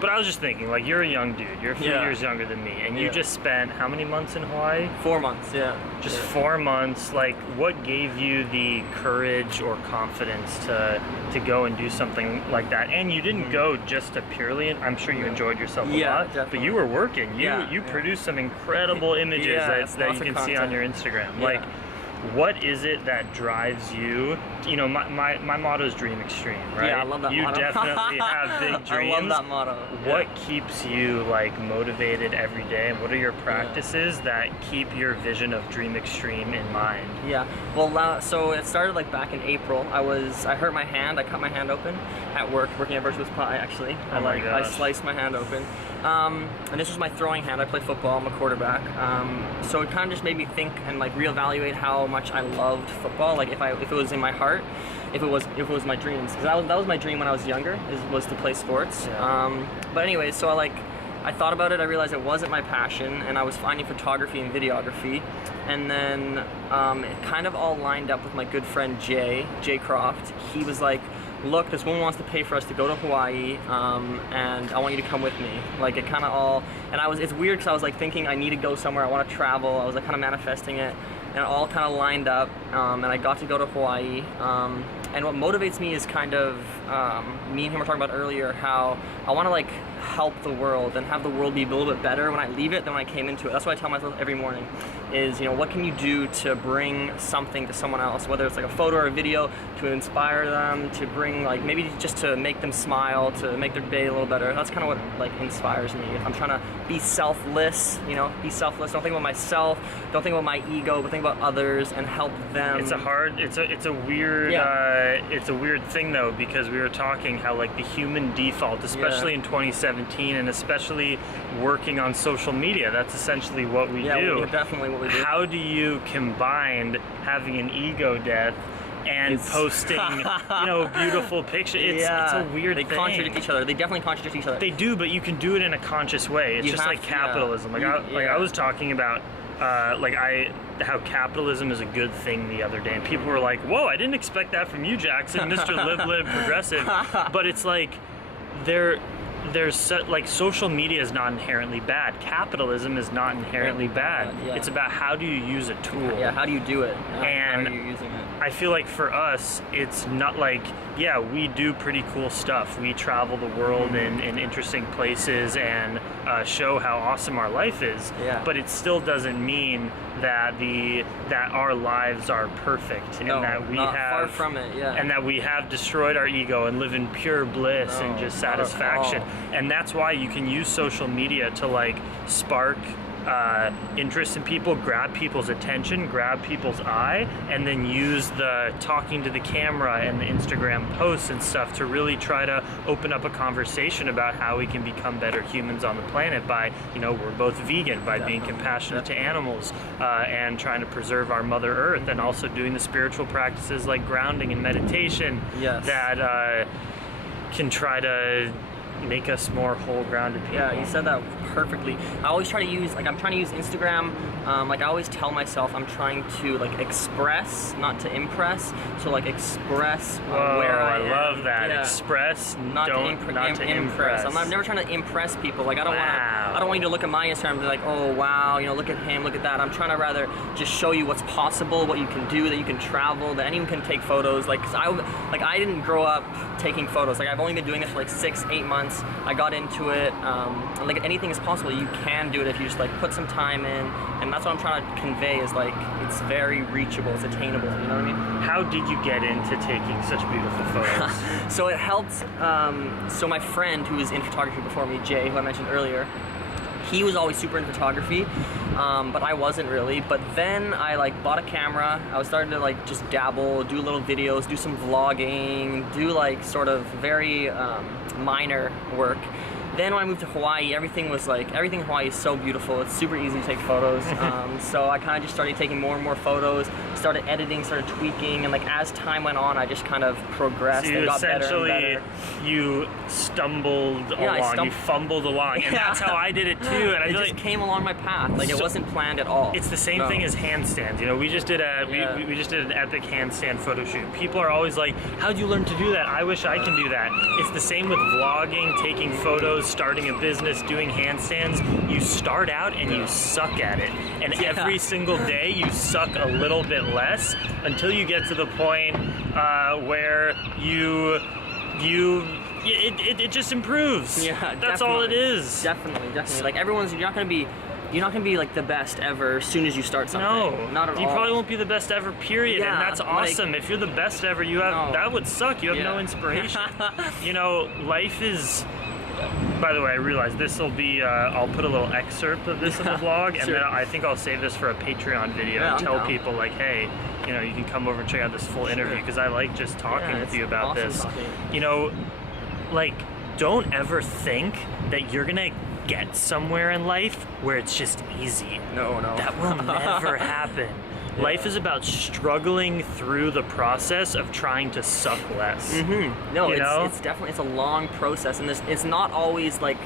But I was just thinking, like, you're a young dude. You're a few years younger than me, and you just spent how many months in Hawaii? 4 months, Just 4 months. Like, what gave you the courage or confidence to go and do something like that? And you didn't go just to purely, I'm sure you enjoyed yourself a lot, definitely. but you were working. You produced some incredible images that you can see on your Instagram. Like, what is it that drives you? You know, my motto is dream extreme, right? Yeah, I love that you motto. You definitely have big dreams. I love that motto. What keeps you like motivated every day, and what are your practices that keep your vision of dream extreme in mind? Yeah, well, so it started like back in April. I hurt my hand. I cut my hand open at work, working at Virtuous Pie actually. I sliced my hand open. And this was my throwing hand. I play football, I'm a quarterback. So it kind of just made me think and like reevaluate how much I loved football. Like if it was in my heart, if it was my dreams. Because that was my dream when I was younger, was to play sports. But anyway, so I thought about it, I realized it wasn't my passion, and I was finding photography and videography. And then it kind of all lined up with my good friend Jay Croft. He was like, look, this woman wants to pay for us to go to Hawaii, and I want you to come with me. Like, it kind of all, and it's weird because I was like thinking I need to go somewhere, I want to travel, I was like kind of manifesting it, and it all kind of lined up, and I got to go to Hawaii. And what motivates me is kind of, me and him were talking about earlier, how I want to like help the world and have the world be a little bit better when I leave it than when I came into it. That's what I tell myself every morning is, you know, what can you do to bring something to someone else, whether it's like a photo or a video, to inspire them, to bring like, maybe just to make them smile, to make their day a little better. That's kind of what like inspires me. I'm trying to be selfless, you know, be selfless. Don't think about myself, don't think about my ego, but think about others and help them. It's a weird, it's a weird thing though, because we were talking how like the human default, especially in 2017, and especially working on social media, that's essentially what we do. Yeah, definitely what we do. How do you combine having an ego death and posting, you know, beautiful pictures? It's a weird thing. They contradict each other. They definitely contradict each other. They do, but you can do it in a conscious way. It's just like capitalism. I was talking about how capitalism is a good thing the other day, and people were like, whoa, I didn't expect that from you, Jackson, Mr. Live Progressive. But it's like, like social media is not inherently bad. Capitalism is not inherently bad. It's about how do you use a tool. Yeah, how do you do it? And how are you using it? I feel like for us, it's not like, yeah, we do pretty cool stuff. We travel the world in interesting places and show how awesome our life is. Yeah. But it still doesn't mean that our lives are perfect, and that we have far from it. Yeah. And that we have destroyed our ego and live in pure bliss and just satisfaction. And that's why you can use social media to like spark interest in people, grab people's attention, grab people's eye, and then use the talking to the camera and the Instagram posts and stuff to really try to open up a conversation about how we can become better humans on the planet by, you know, we're both vegan, by being compassionate to animals, and trying to preserve our Mother Earth, and also doing the spiritual practices like grounding and meditation that can try to make us more whole, grounded people. Yeah, you said that perfectly. I always try to use, like, I'm trying to use Instagram, like, I always tell myself I'm trying to, like, express, not to impress. So, like, express where I am. Love that. Yeah. Express, not to impress. I'm never trying to impress people. Like, I don't want you to look at my Instagram and be like, oh, wow, you know, look at him, look at that. I'm trying to rather just show you what's possible, what you can do, that you can travel, that anyone can take photos. Like, 'cause I didn't grow up taking photos. Like, I've only been doing this for, like, 6-8 months. I got into it, and like anything is possible. You can do it if you just like put some time in, and that's what I'm trying to convey is like it's very reachable, it's attainable, you know what I mean? How did you get into taking such beautiful photos? So it helped, so my friend who was in photography before me, Jay, who I mentioned earlier, he was always super into photography, but I wasn't really. But then I like bought a camera. I was starting to like just dabble, do little videos, do some vlogging, do like sort of very minor work. Then when I moved to Hawaii, everything in Hawaii is so beautiful. It's super easy to take photos. So I kind of just started taking more and more photos, started editing, started tweaking, and like as time went on, I just kind of progressed and got better and better. You stumbled along, you fumbled along, and that's how I did it too. And I it just came along my path. Like it wasn't planned at all. It's the same thing as handstands. You know, we just did we just did an epic handstand photo shoot. People are always like, "How'd you learn to do that? I wish I can do that." It's the same with vlogging, taking photos, starting a business, doing handstands, you start out and you suck at it. And every single day you suck a little bit less until you get to the point where it just improves. Yeah, that's all it is. Definitely. Like you're not gonna be like the best ever as soon as you start something. No, not at all. You probably won't be the best ever, period. Yeah, and that's awesome. If you're the best ever, that would suck. You have no inspiration. You know, life is. By the way, I realize this will be. I'll put a little excerpt of this in the vlog, and then I think I'll save this for a Patreon video and tell people like, hey, you know, you can come over and check out this full interview because I like just talking with you about this. You know, like, don't ever think that you're gonna get somewhere in life where it's just easy. No. That will never happen. Yeah. Life is about struggling through the process of trying to suck less. No, it's definitely, it's a long process, and it's not always like,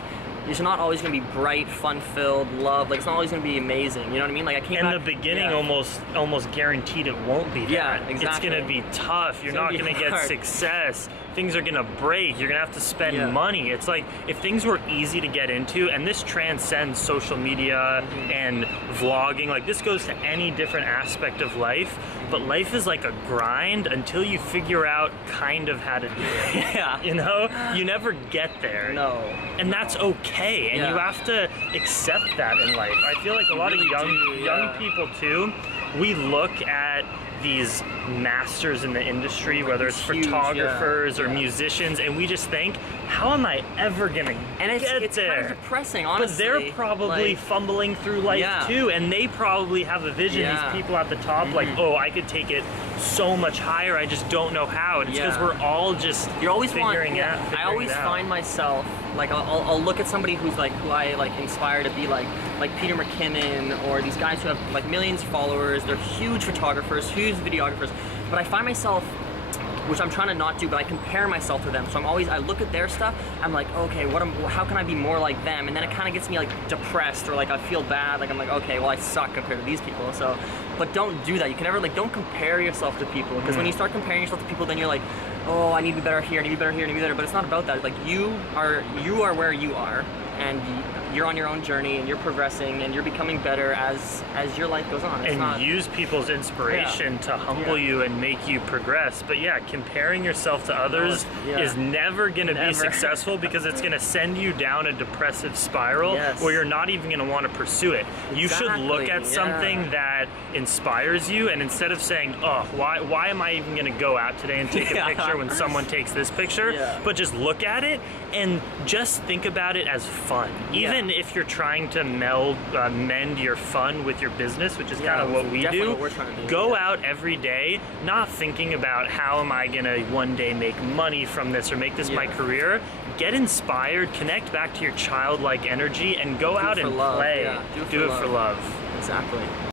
it's not always going to be bright, fun-filled, love. Like, it's not always going to be amazing. You know what I mean? Like, I came back. In the beginning, almost guaranteed it won't be that. Yeah, exactly. It's going to be tough. You're not going to get success. Things are going to break. You're going to have to spend money. It's like, if things were easy to get into, and this transcends social media and vlogging, like, this goes to any different aspect of life, but life is like a grind until you figure out kind of how to do it. Yeah. You know? You never get there. No. And that's okay, and you have to accept that in life. I feel like a lot of young people too, we look at these masters in the industry, whether it's photographers or musicians, and we just think, how am I ever gonna get there? Kind of depressing, honestly. But they're probably fumbling through life too, and they probably have a vision, these people at the top, like, oh, I could take it so much higher, I just don't know how. And it's because we're all just figuring it out. I always find myself, like, I'll look at somebody who I like inspire to be like Peter McKinnon, or these guys who have like millions of followers. They're huge photographers, huge videographers, but I find myself, which I'm trying to not do, but I compare myself to them. So I look at their stuff, I'm like, okay, how can I be more like them? And then it kind of gets me like depressed, or like I feel bad, like I'm like, okay, well, I suck compared to these people. So, but don't do that. You can never, like, don't compare yourself to people, because when you start comparing yourself to people, then you're like, oh, I need to be better here, I need to be better here, I need to be better. But it's not about that. Like, you are where you are, and you're on your own journey, and you're progressing, and you're becoming better as your life goes on. Use people's inspiration to humble you and make you progress. But comparing yourself to others is never going to be successful, because it's going to send you down a depressive spiral where you're not even going to want to pursue it. You should look at something that inspires you, and instead of saying, oh, why am I even going to go out today and take a picture when someone takes this picture, but just look at it and just think about it as fun. Even if you're trying to mend your fun with your business, which is kind of what we do, go out every day not thinking about how am I gonna one day make money from this or make this my career. Get inspired, connect back to your childlike energy, and go out and play. Do it for love. love. Exactly.